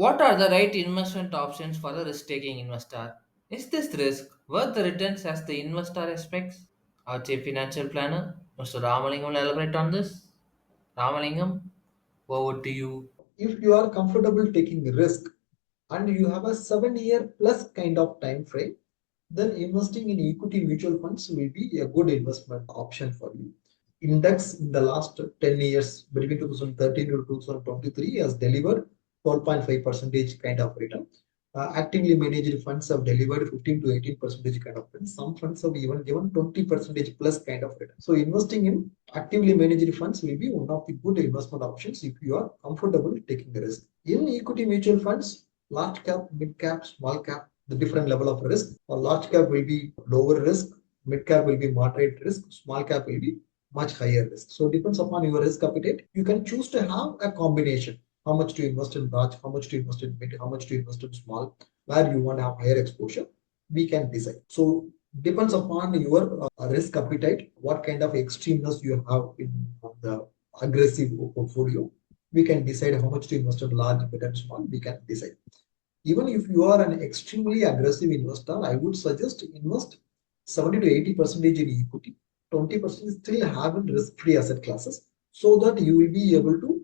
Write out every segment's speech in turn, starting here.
What are the right investment options for the risk taking investor? Is this risk worth the returns as the investor expects? Our chief financial planner, Mr. Ramalingam, will elaborate on this. Ramalingam, over to you. If you are comfortable taking risk and you have a 7 year plus kind of time frame, then investing in equity mutual funds will be a good investment option for you. Index in the last 10 years between 2013 to 2023 has delivered 12.5 percentage kind of return. Actively managed funds have delivered 15 to 18 percentage kind of return. Some funds have even given 20 percentage plus kind of return. So investing in actively managed funds will be one of the good investment options if you are comfortable taking the risk. In equity mutual funds, large cap, mid cap, small cap, the different level of risk. Or large cap will be lower risk, mid cap will be moderate risk, small cap will be much higher risk. So it depends upon your risk appetite. You can choose to have a combination. How much to invest in large, how much to invest in mid, how much to invest in small, where you want to have higher exposure, we can decide. So depends upon your risk appetite, what kind of extremeness you have in the aggressive portfolio. We can decide how much to invest in large, mid, and small. We can decide. Even if you are an extremely aggressive investor, I would suggest invest 70 to 80 percentage in equity, 20% still have in risk-free asset classes, so that you will be able to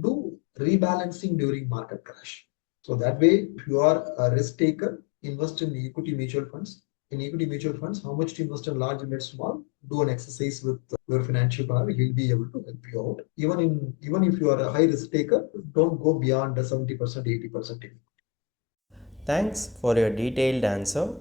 do rebalancing during market crash. So that way, if you are a risk taker, invest in equity mutual funds. In equity mutual funds, how much to invest in large, mid, small? Do an exercise with your financial planner. He'll be able to help you out. Even if you are a high risk taker, don't go beyond the 70%, 80%. Thanks for your detailed answer.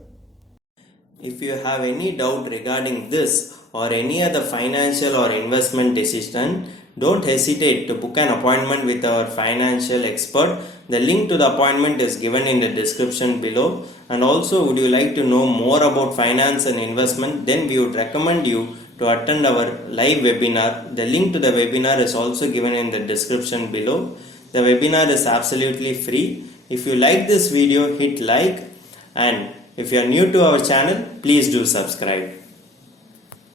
If you have any doubt regarding this or any other financial or investment decision, don't hesitate to book an appointment with our financial expert. The link to the appointment is given in the description below. And also, would you like to know more about finance and investment? Then we would recommend you to attend our live webinar. The link to the webinar is also given in the description below. The webinar is absolutely free. If you like this video, hit like, and if you are new to our channel, please do subscribe.